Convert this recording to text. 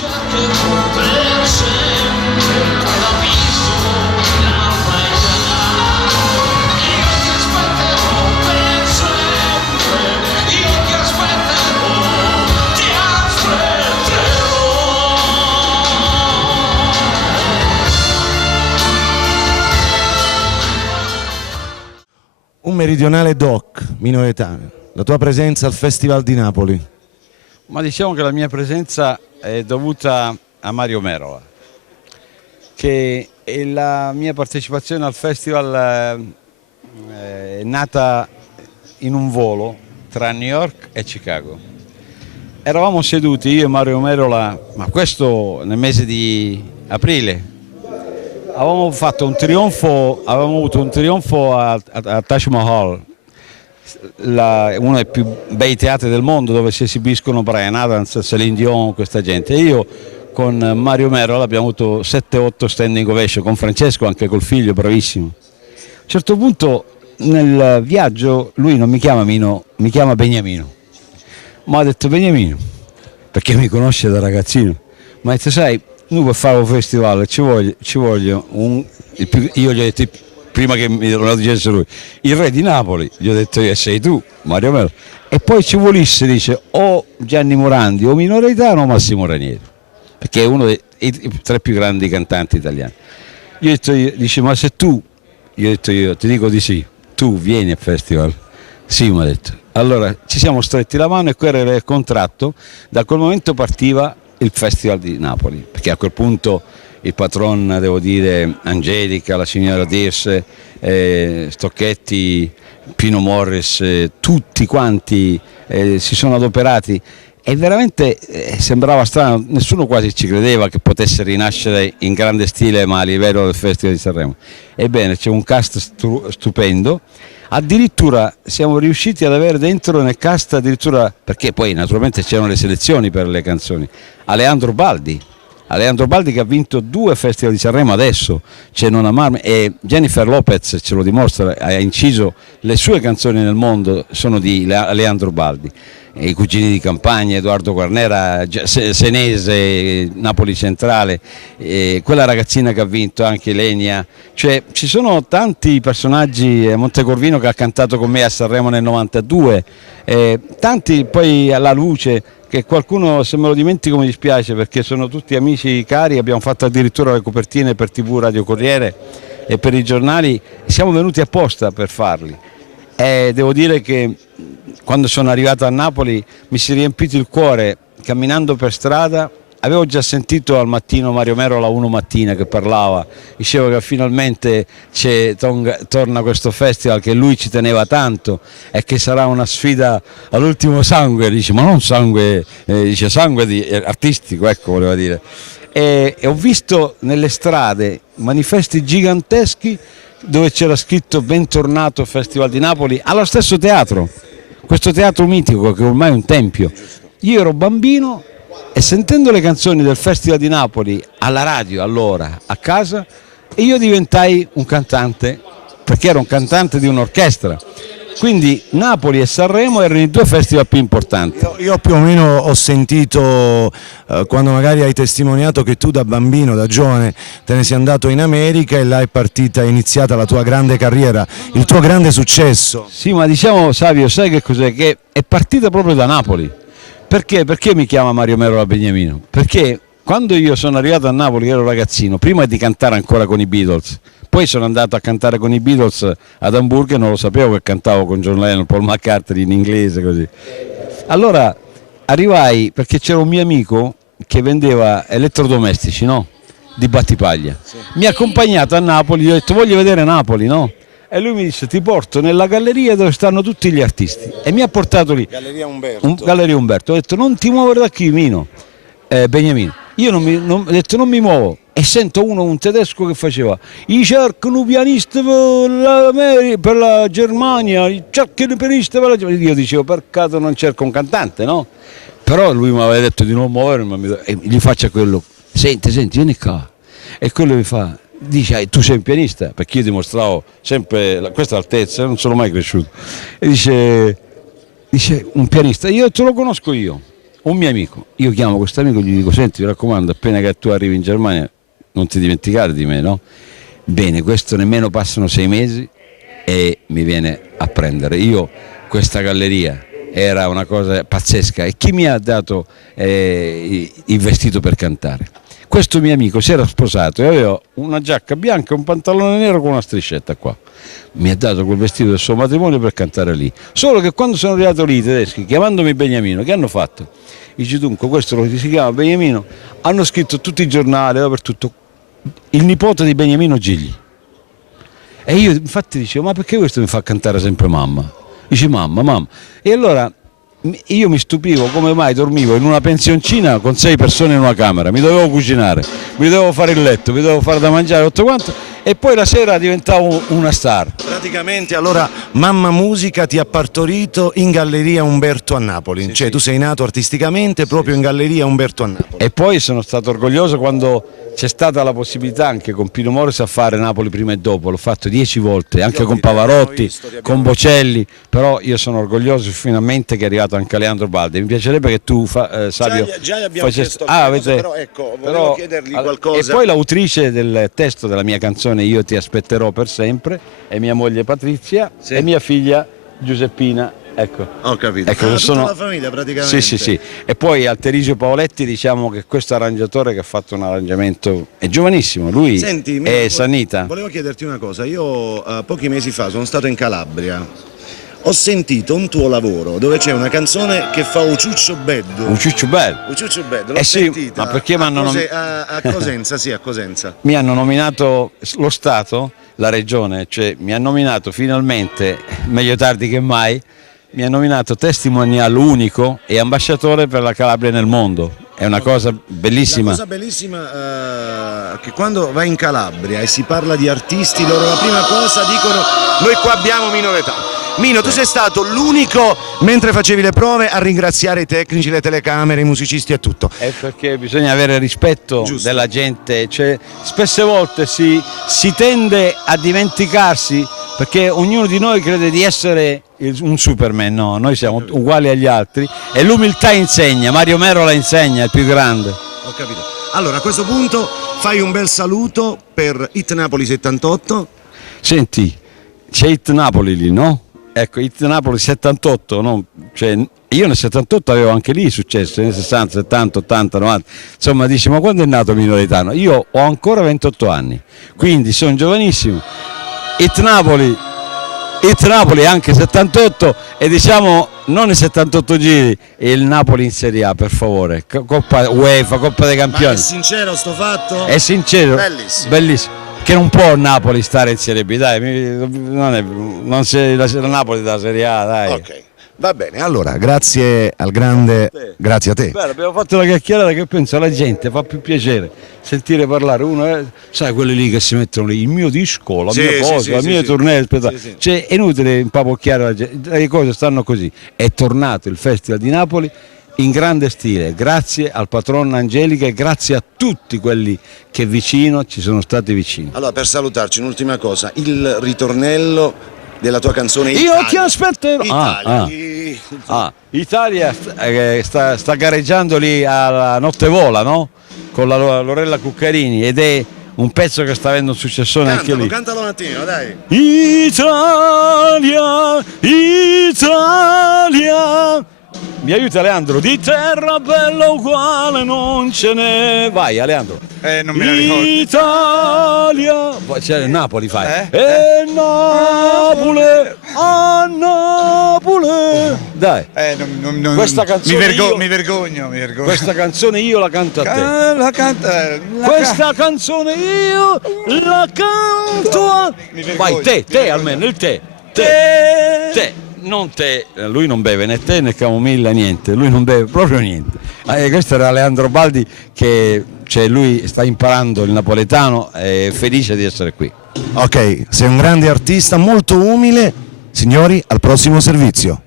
Un meridionale doc, minoretano, la tua presenza al Festival di Napoli. Ma diciamo che la mia presenza è dovuta a Mario Merola, che la mia partecipazione al festival è nata in un volo tra New York e Chicago. Eravamo seduti io e Mario Merola, ma questo nel mese di aprile. Avevamo avuto un trionfo a Taj Mahal, uno dei più bei teatri del mondo dove si esibiscono Bryan Adams, Céline Dion, questa gente. E io con Mario Merola abbiamo avuto 7-8 standing ovation, con Francesco anche col figlio, bravissimo. A un certo punto nel viaggio lui non mi chiama Mino, mi chiama Beniamino. Ma ha detto Beniamino, perché mi conosce da ragazzino, ma ha detto sai, noi per fare un festival ci voglio io gli ho detto prima che mi lo dicesse lui, il re di Napoli, gli ho detto io sei tu, Mario Merola, e poi ci volesse, dice, o Gianni Morandi o Mino Reitano o Massimo Ranieri, perché è uno dei 3 più grandi cantanti italiani. Io ho detto dice ma se tu, io ho detto io ti dico di sì, tu vieni al festival, sì mi ha detto. Allora ci siamo stretti la mano e quello era il contratto, da quel momento partiva il Festival di Napoli, perché a quel punto il patron, devo dire, Angelica, la signora Dirce, Stocchetti, Pino Morris, tutti quanti si sono adoperati e veramente sembrava strano, nessuno quasi ci credeva che potesse rinascere in grande stile ma a livello del Festival di Sanremo. Ebbene c'è un cast stupendo. Addirittura siamo riusciti ad avere dentro nel cast, addirittura, perché poi naturalmente c'erano le selezioni per le canzoni, Aleandro Baldi che ha vinto 2 Festival di Sanremo adesso, c'è Non amarmi, e Jennifer Lopez ce lo dimostra, ha inciso le sue canzoni nel mondo, sono di Aleandro Baldi. I Cugini di Campagna, Edoardo Guarnera, Senese, Napoli Centrale, quella ragazzina che ha vinto anche Lenia, cioè ci sono tanti personaggi, Montecorvino che ha cantato con me a Sanremo nel 92, tanti poi alla luce, che qualcuno se me lo dimentico mi dispiace perché sono tutti amici cari, abbiamo fatto addirittura le copertine per TV Radio Corriere e per i giornali, siamo venuti apposta per farli. Devo dire che quando sono arrivato a Napoli mi si è riempito il cuore camminando per strada. Avevo già sentito al mattino Mario Merola una mattina che parlava, diceva che finalmente torna questo festival, che lui ci teneva tanto e che sarà una sfida all'ultimo sangue, dice, ma non sangue, dice sangue artistico, ecco voleva dire. E ho visto nelle strade manifesti giganteschi dove c'era scritto bentornato Festival di Napoli, allo stesso teatro, questo teatro mitico che ormai è un tempio. Io ero bambino e sentendo le canzoni del Festival di Napoli alla radio allora, a casa, e io diventai un cantante, perché ero un cantante di un'orchestra. Quindi Napoli e Sanremo erano i 2 festival più importanti. Io più o meno ho sentito quando magari hai testimoniato che tu da bambino, da giovane, te ne sei andato in America e là è iniziata la tua grande carriera, il tuo grande successo. Sì, ma diciamo Savio, sai che cos'è? Che è partita proprio da Napoli. Perché? Perché mi chiama Mario Merola Beniamino? Perché quando io sono arrivato a Napoli ero ragazzino, prima di cantare ancora con i Beatles, poi sono andato a cantare con i Beatles ad Amburgo e non lo sapevo che cantavo con John Lennon, Paul McCartney in inglese così. Allora arrivai perché c'era un mio amico che vendeva elettrodomestici, no? Di Battipaglia. Sì. Mi ha accompagnato a Napoli, gli ho detto voglio vedere Napoli, no? E lui mi disse ti porto nella galleria dove stanno tutti gli artisti e mi ha portato lì. Galleria Umberto. Galleria Umberto. Ho detto non ti muovere da qui, Mino, Beniamino. Io ho detto non mi muovo e sento un tedesco che faceva i cercano pianisti per la Germania, i cercano pianisti per la Germania. Io dicevo per caso non cerco un cantante, no? Però lui mi aveva detto di non muovermi e gli faccio quello, senti vieni qua, e quello mi fa, dice tu sei un pianista, perché io dimostravo sempre questa altezza, non sono mai cresciuto, e dice un pianista, io te lo conosco io, un mio amico, io chiamo questo amico e gli dico: senti, mi raccomando, appena che tu arrivi in Germania non ti dimenticare di me, no? Bene, questo nemmeno passano 6 mesi e mi viene a prendere. Io questa galleria era una cosa pazzesca, e chi mi ha dato il vestito per cantare? Questo mio amico si era sposato e aveva una giacca bianca e un pantalone nero con una striscetta qua. Mi ha dato quel vestito del suo matrimonio per cantare lì. Solo che quando sono arrivato lì i tedeschi, chiamandomi Beniamino, che hanno fatto? Dice: dunque, questo si chiama Beniamino, hanno scritto tutti i giornali, dappertutto, il nipote di Beniamino Gigli. E io infatti dicevo: ma perché questo mi fa cantare sempre mamma? Dice: mamma. E allora io mi stupivo come mai dormivo in una pensioncina con 6 persone in una camera, mi dovevo cucinare, mi dovevo fare il letto, mi dovevo fare da mangiare, tutto quanto, e poi la sera diventavo una star. Praticamente allora Mamma Musica ti ha partorito in Galleria Umberto a Napoli, Sì, cioè sì. tu sei nato artisticamente proprio in Galleria Umberto a Napoli. E poi sono stato orgoglioso quando c'è stata la possibilità anche con Pino Moris a fare Napoli prima e dopo, l'ho fatto 10 volte, anche con Pavarotti, con Bocelli, però io sono orgoglioso finalmente che è arrivato anche Leandro Baldi. Mi piacerebbe che tu, Savio, già gli abbiamo chiesto avete... però ecco, volevo chiedergli qualcosa. E poi l'autrice del testo della mia canzone Io ti aspetterò per sempre è mia moglie Patrizia, Sì. e mia figlia Giuseppina. Ecco. Ho capito. Ecco, Tutta sono... la famiglia praticamente. Sì. E poi Alterisio Paoletti, diciamo che questo arrangiatore che ha fatto un arrangiamento è giovanissimo, lui Senti, è Sanita. Volevo chiederti una cosa, io pochi mesi fa sono stato in Calabria, ho sentito un tuo lavoro dove c'è una canzone che fa Uciuccio Beddu. Un ciuccio bello. Uciuccio Beddu, l'ho Sì, sentita ma perché a Cosenza, sì, a Cosenza. Mi hanno nominato lo Stato, la Regione, cioè mi ha nominato finalmente, meglio tardi che mai, mi ha nominato testimonial unico e ambasciatore per la Calabria nel mondo. È una cosa bellissima. La cosa bellissima è che quando vai in Calabria e si parla di artisti, loro la prima cosa dicono: noi qua abbiamo minore età. Mino, tu sei stato l'unico, mentre facevi le prove, a ringraziare i tecnici, le telecamere, i musicisti e tutto. È perché bisogna avere rispetto Giusto. della gente, cioè, spesse volte si tende a dimenticarsi, perché ognuno di noi crede di essere un Superman, no, noi siamo uguali agli altri, e l'umiltà insegna, Mario Mero la insegna, il più grande. Ho capito. Allora, a questo punto fai un bel saluto per Hit Napoli 78. Senti, c'è Hit Napoli lì, no? Ecco, Hit Napoli 78, no? Cioè, io nel 78 avevo anche lì successo, nel 60, 70, 80, 90, insomma dici: ma quando è nato Mino Gaetano? Io ho ancora 28 anni, quindi sono giovanissimo. Hit Napoli anche 78, e diciamo non i 78 giri, e il Napoli in Serie A, per favore, Coppa UEFA, Coppa dei Ma è Campioni. sincero sto fatto? È sincero, Bellissimo. bellissimo. Che non può Napoli stare in Serie B, dai, non c'è la Napoli da Serie A, dai. Ok, va bene. Allora, grazie al grande, grazie a te. Beh, abbiamo fatto una chiacchierata che penso alla gente fa più piacere sentire parlare uno, sai, quelli lì che si mettono lì, il mio disco, la Sì, mia cosa, sì, la sì, mia sì. tournée, spettacolo. Sì, sì. Cioè, è inutile impapocchiare la gente, le cose stanno così. È tornato il Festival di Napoli in grande stile, grazie al patron Angelica e grazie a tutti quelli che vicino ci sono stati vicini. Allora, per salutarci, un'ultima cosa, il ritornello della tua canzone Io Italia. ti aspetterò. Italia. Italia sta gareggiando lì alla Nottevola, no? Con la Lorella Cuccarini, ed è un pezzo che sta avendo un successone anche lì. Cantalo un attimo, dai. Italia, Italia. Mi aiuta Leandro? Di terra bella uguale non ce n'è. Vai Leandro. Non me la ricordo. Italia. C'è Napoli fai. E Napoli, a Napoli. Dai. Questa canzone mi vergogno. Questa canzone io la canto a te. La canta. Questa canzone io la canto a... Mi vergogno, Vai, mi te vergogno. almeno, il te. Non te, lui non beve né tè né camomilla, niente, lui non beve proprio niente. Questo era Leandro Baldi, che cioè, lui sta imparando il napoletano, è felice di essere qui. Ok, sei un grande artista, molto umile. Signori, al prossimo servizio.